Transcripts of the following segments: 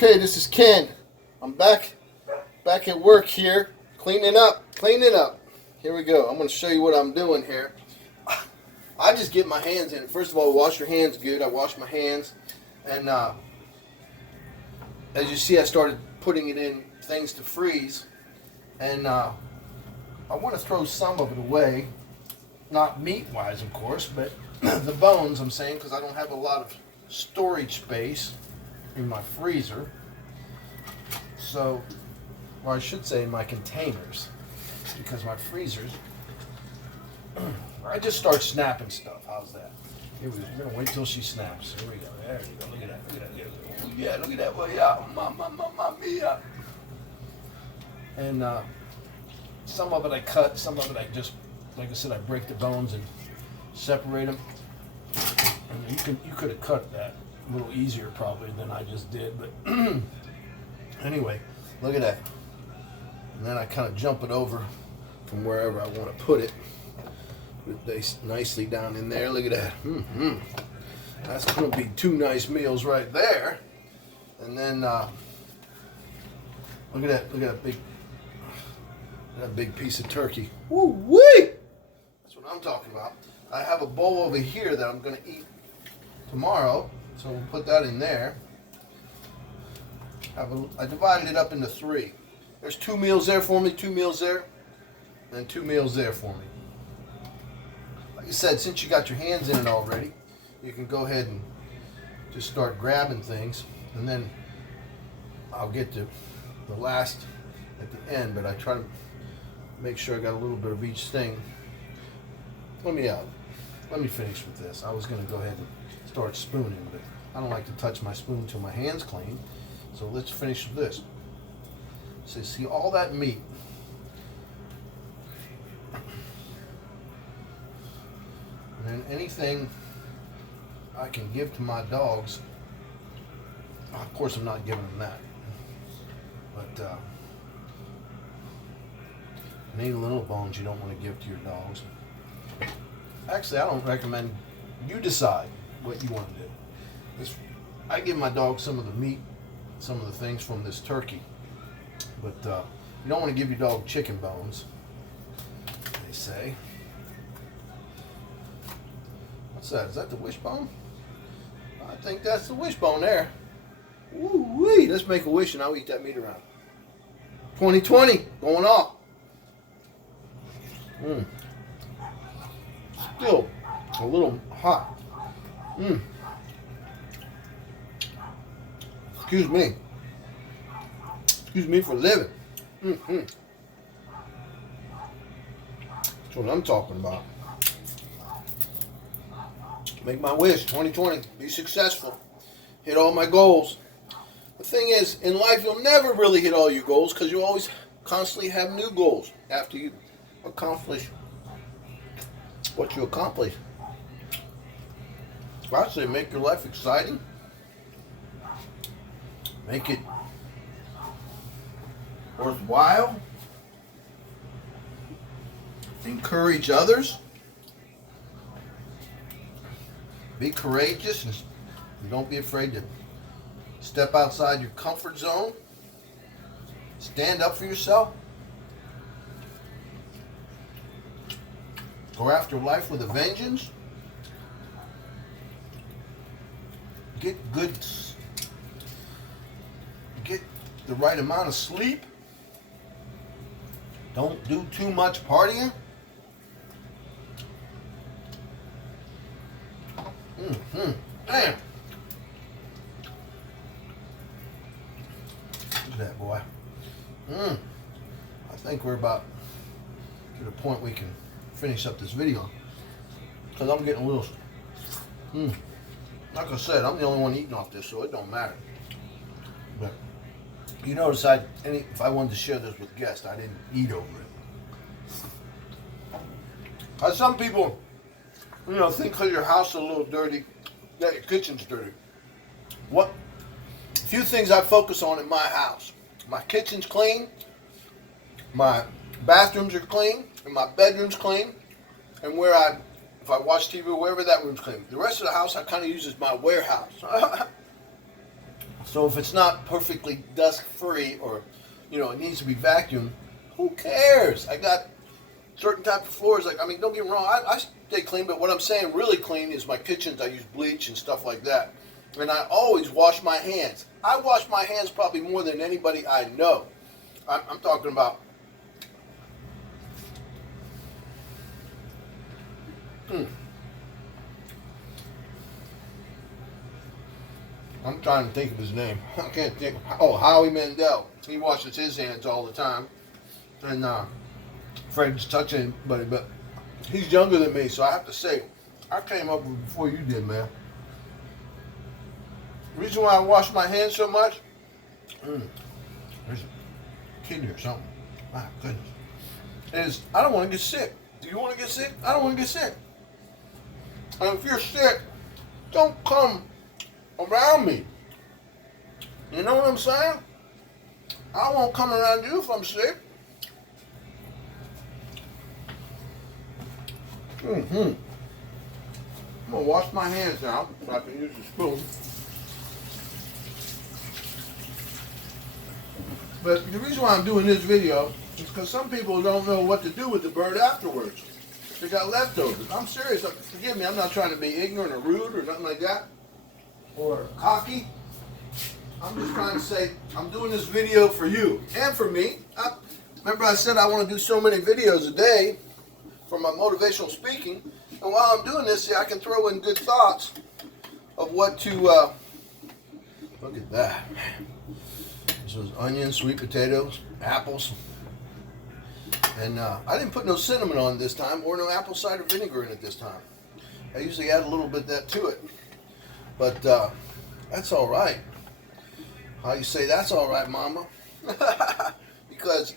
Okay, this is Ken. I'm back at work here, cleaning up. Here we go. I'm going to show you what I'm doing here. I just get my hands in it. First of all, wash your hands good. I wash my hands, and as you see, I started putting it in things to freeze, and I want to throw some of it away, not meat-wise, of course, but the bones, I'm saying, because I don't have a lot of storage space in my freezer. So, or I should say in my containers, because my freezers, I just start snapping stuff. How's that? Here we go. We're going to wait till she snaps. Here we go. There you go. Look at that. Oh, yeah, look at that. Well, yeah. Mamma mia. And some of it I cut, some of it I just, like I said, I break the bones and separate them. And you could have cut that a little easier probably than I just did, but anyway, look at that. And then I kind of jump it over from wherever I want to put it. Put it nicely down in there. Look at that. That's going to be two nice meals right there. And then look at that. Look at that big piece of turkey. Woo-wee! That's what I'm talking about. I have a bowl over here that I'm going to eat tomorrow, so we'll put that in there. I divided it up into three. There's 2 meals there for me, 2 meals there, and 2 meals there for me. Like I said, since you got your hands in it already, you can go ahead and just start grabbing things, and then I'll get to the last at the end, but I try to make sure I got a little bit of each thing. Let me finish with this. I was going to go ahead and start spooning, but I don't like to touch my spoon until my hand's clean. So let's finish with this. So see all that meat. And then anything I can give to my dogs. Of course, I'm not giving them that. But any little bones you don't want to give to your dogs. Actually, I don't recommend. You decide what you want to do. I give my dog some of the meat, some of the things from this turkey, but you don't want to give your dog chicken bones, they say. What's that? Is that the wishbone? I think that's the wishbone there. Woo-wee! Let's make a wish and I'll eat that meat around. 2020 going off. Still a little hot. Excuse me. Excuse me for living. That's what I'm talking about. Make my wish, 2020, be successful. Hit all my goals. The thing is, in life, you'll never really hit all your goals because you always constantly have new goals after you accomplish what you accomplish. I say make your life exciting. Make it worthwhile. Encourage others. Be courageous and don't be afraid to step outside your comfort zone. Stand up for yourself. Go after life with a vengeance. Get the right amount of sleep. Don't do too much partying. Damn. Look at that, boy. I think we're about to the point we can finish up this video because I'm getting a little like I said, I'm the only one eating off this, so it don't matter. But you notice if I wanted to share this with guests, I didn't eat over it. Some people, think because your house is a little dirty, that your kitchen's dirty. What? A few things I focus on in my house. My kitchen's clean, my bathrooms are clean, and my bedroom's clean, and if I watch TV or wherever, that room's clean. The rest of the house I kind of use as my warehouse. So if it's not perfectly dust free, or it needs to be vacuumed, who cares? I got certain type of floors. Like, I mean, don't get me wrong, I stay clean, but what I'm saying really clean is my kitchens. I use bleach and stuff like that. And I always wash my hands. I wash my hands probably more than anybody I know. I'm talking about. I'm trying to think of his name. I can't think. Oh, Howie Mandel. He washes his hands all the time. And Fred's touching anybody, but he's younger than me, so I have to say, I came up with it before you did, man. The reason why I wash my hands so much, there's a kid or something. My goodness. Is I don't want to get sick. Do you want to get sick? I don't want to get sick. And if you're sick, don't come around me. You know what I'm saying? I won't come around you if I'm sick. I'm gonna wash my hands now so I can use the spoon. But the reason why I'm doing this video is because some people don't know what to do with the bird afterwards. They got leftovers. I'm serious. Forgive me, I'm not trying to be ignorant or rude or nothing like that, or cocky. I'm just trying to say I'm doing this video for you and for me. Remember I said I want to do so many videos a day for my motivational speaking, and while I'm doing this, I can throw in good thoughts of what to, look at that. This was onions, sweet potatoes, apples, and I didn't put no cinnamon on this time, or no apple cider vinegar in it this time. I usually add a little bit of that to it, but that's all right. How you say that's all right, mama? Because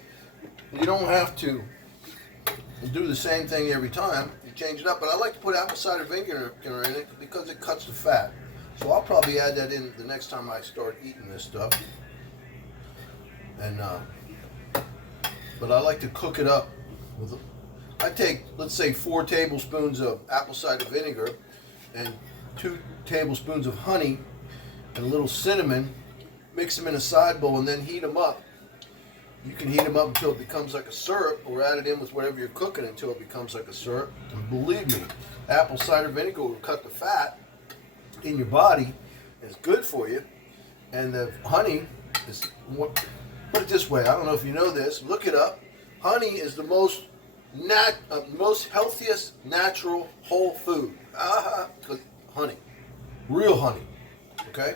you don't have to do the same thing every time. You change it up. But I like to put apple cider vinegar in it because it cuts the fat. So I'll probably add that in the next time I start eating this stuff. And but I like to cook it up with. I take, let's say, 4 tablespoons of apple cider vinegar and 2 tablespoons of honey and a little cinnamon. Mix them in a side bowl and then heat them up. You can heat them up until it becomes like a syrup, or add it in with whatever you're cooking until it becomes like a syrup. And believe me, apple cider vinegar will cut the fat in your body. It's good for you. And the honey is, put it this way, I don't know if you know this, look it up. Honey is the most healthiest natural whole food. Honey, real honey. Okay.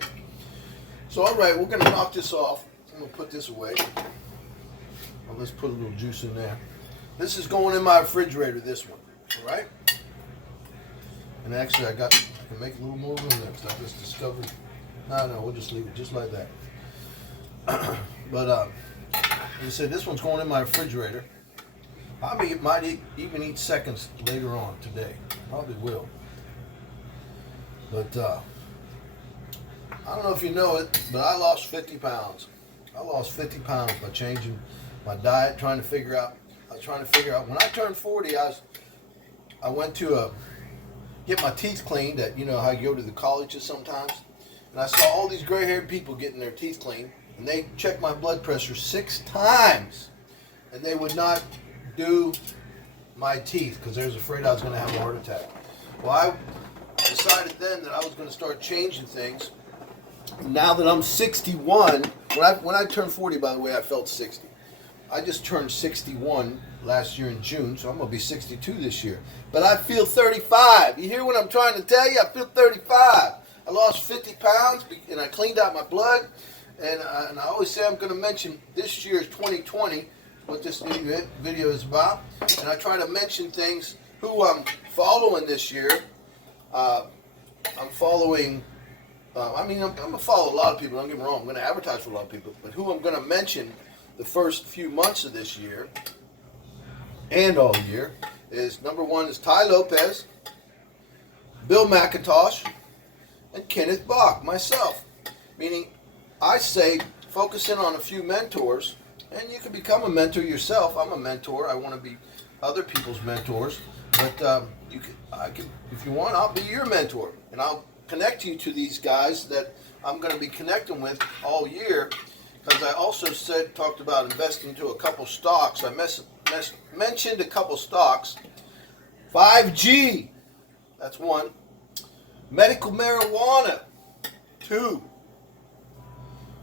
So all right, we're gonna knock this off. I'm gonna put this away. Well, let's put a little juice in there. This is going in my refrigerator, this one, all right? And actually I can make a little more room there because I just discovered, no, we'll just leave it just like that. But like I said, this one's going in my refrigerator. Probably might even eat seconds later on today. Probably will. But I don't know if you know it, but I lost 50 pounds. I lost 50 pounds by changing my diet, I was trying to figure out, when I turned 40, I went to get my teeth cleaned at, you know how you go to the colleges sometimes, and I saw all these gray-haired people getting their teeth cleaned, and they checked my blood pressure 6 times, and they would not do my teeth because they was afraid I was going to have a heart attack. Well, I decided then that I was going to start changing things. Now that I'm 61, when I turned 40, by the way, I felt 60. I just turned 61 last year in June, so I'm going to be 62 this year. But I feel 35. You hear what I'm trying to tell you? I feel 35. I lost 50 pounds, and I cleaned out my blood. And I always say I'm going to mention this year's 2020, what this video is about. And I try to mention things, who I'm following this year. I'm following... I'm going to follow a lot of people, don't get me wrong. I'm going to advertise for a lot of people. But who I'm going to mention the first few months of this year and all year is, number 1 is Ty Lopez, Bill McIntosh, and Kenneth Bach, myself. Meaning, I say focus in on a few mentors, and you can become a mentor yourself. I'm a mentor. I want to be other people's mentors. But if you want, I'll be your mentor. And I'll connect you to these guys that I'm going to be connecting with all year, because I also talked about investing into a couple stocks. I mentioned a couple stocks. 5G, that's one. Medical marijuana, two.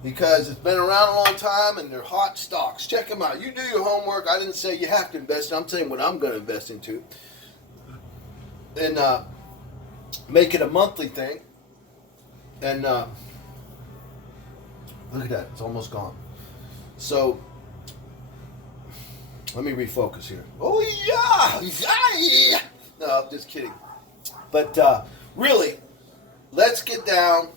Because it's been around a long time and they're hot stocks. Check them out. You do your homework. I didn't say you have to invest. I'm saying what I'm going to invest into. And make it a monthly thing. And look at that. It's almost gone. So let me refocus here. Oh, yeah. No, I'm just kidding. But really, let's get down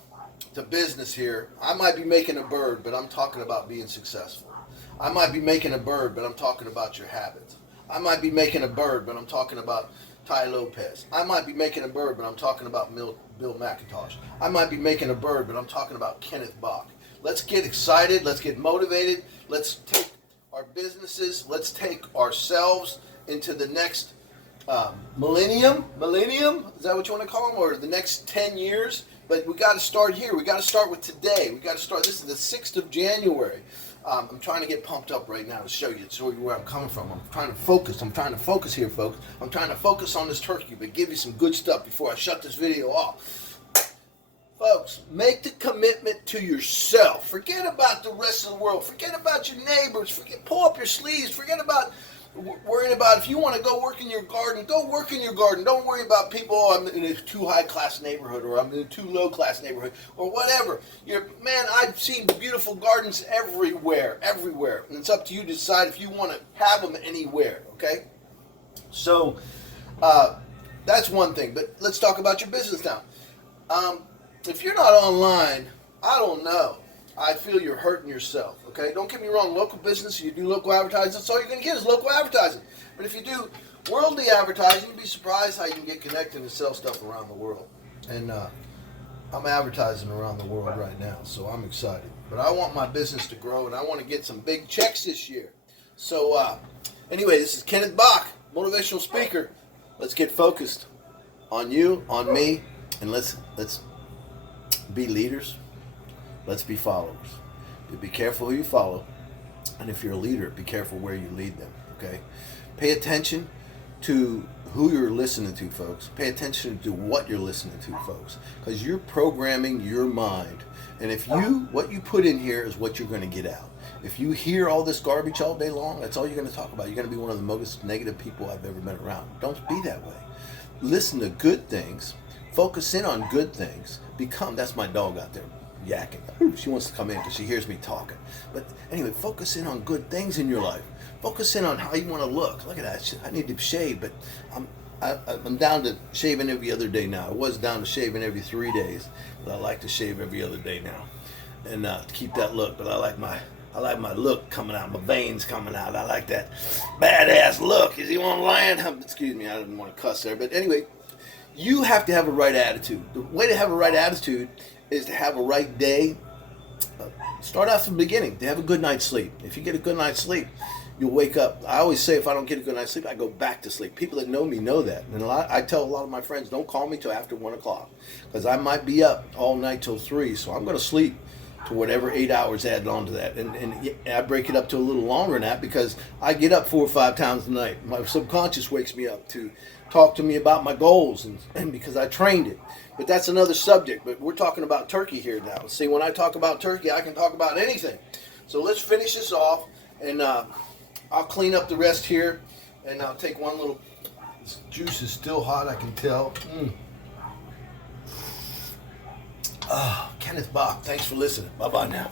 to business here. I might be making a bird, but I'm talking about being successful. I might be making a bird, but I'm talking about your habits. I might be making a bird, but I'm talking about Tai Lopez. I might be making a bird, but I'm talking about Bill McIntosh. I might be making a bird, but I'm talking about Kenneth Bach. Let's get excited. Let's get motivated. Let's take our businesses. Let's take ourselves into the next millennium. Is that what you want to call them? Or the next 10 years? But we got to start here. We got to start with today. We got to start. This is the 6th of January. I'm trying to get pumped up right now to show you where I'm coming from. I'm trying to focus. I'm trying to focus here, folks. I'm trying to focus on this turkey, but give you some good stuff before I shut this video off. Folks, make the commitment to yourself. Forget about the rest of the world. Forget about your neighbors. Pull up your sleeves. Forget about worrying about if you want to go work in your garden, go work in your garden. Don't worry about people, oh, I'm in a too high-class neighborhood or I'm in a too low-class neighborhood or whatever. Man, I've seen beautiful gardens everywhere. And it's up to you to decide if you want to have them anywhere, okay? So, that's one thing. But let's talk about your business now. If you're not online, I don't know. I feel you're hurting yourself, okay? Don't get me wrong, local business, you do local advertising, that's all you're going to get is local advertising. But if you do worldly advertising, you'd be surprised how you can get connected and sell stuff around the world. And I'm advertising around the world right now, so I'm excited. But I want my business to grow, and I want to get some big checks this year. So anyway, this is Kenneth Bach, motivational speaker. Let's get focused on you, on me, and let's be leaders. Let's be followers. Be careful who you follow. And if you're a leader, be careful where you lead them, okay? Pay attention to who you're listening to, folks. Pay attention to what you're listening to, folks. Because you're programming your mind. And what you put in here is what you're going to get out. If you hear all this garbage all day long, that's all you're going to talk about. You're going to be one of the most negative people I've ever been around. Don't be that way. Listen to good things. Focus in on good things. That's my dog out there yakking. She wants to come in because she hears me talking. But anyway, focus in on good things in your life. Focus in on how you want to look. Look at that. I need to shave, but I'm down to shaving every other day now. I was down to shaving every 3 days, but I like to shave every other day now, and to keep that look. But I like my look coming out, my veins coming out. I like that badass look. Is he on land? Excuse me, I didn't want to cuss there. But anyway, you have to have a right attitude. The way to have a right attitude is to have a right day. Start off from the beginning, to have a good night's sleep. If you get a good night's sleep, you'll wake up. I always say if I don't get a good night's sleep, I go back to sleep. People that know me know that. And I tell a lot of my friends, don't call me till after 1 o'clock, because I might be up all night till 3, so I'm going to sleep to whatever 8 hours added on to that. And I break it up to a little longer than that, because I get up 4 or 5 times a night. My subconscious wakes me up to talk to me about my goals, and because I trained it. But that's another subject. But we're talking about turkey here now. See, when I talk about turkey, I can talk about anything. So let's finish this off, and I'll clean up the rest here, and I'll take one little. This juice is still hot, I can tell. Kenneth Bach, thanks for listening. Bye-bye now.